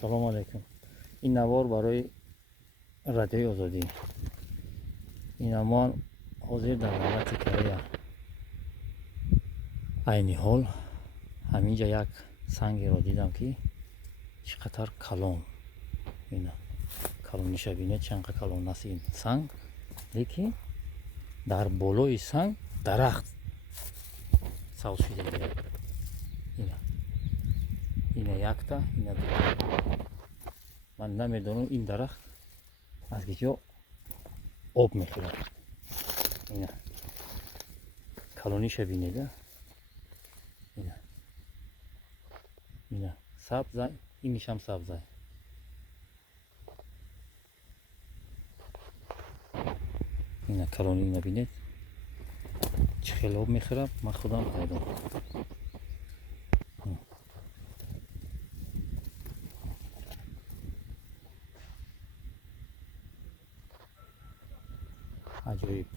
салом алейкум. Ин навор барои радиои озодӣ. Ин амон ҳозир дар давлати Корея. Айни ҳол ҳаминҷа як сангеро дидам, ки чӣ қадар калон. Ина калониша бинед, чӣ анқа калон аст ин санг, лекин дар болои санг дарахт савз шуда меяд. Ина якта, ина дута. Ман намедонам ин дарахт аз киҷо об мехӯрад. Ина калониша бинеда. Ина сабзай, инишам сабзай. ина калони ина бинед, чӣ хел об мехӯрад, ман худам пайдом. Аҷоиб.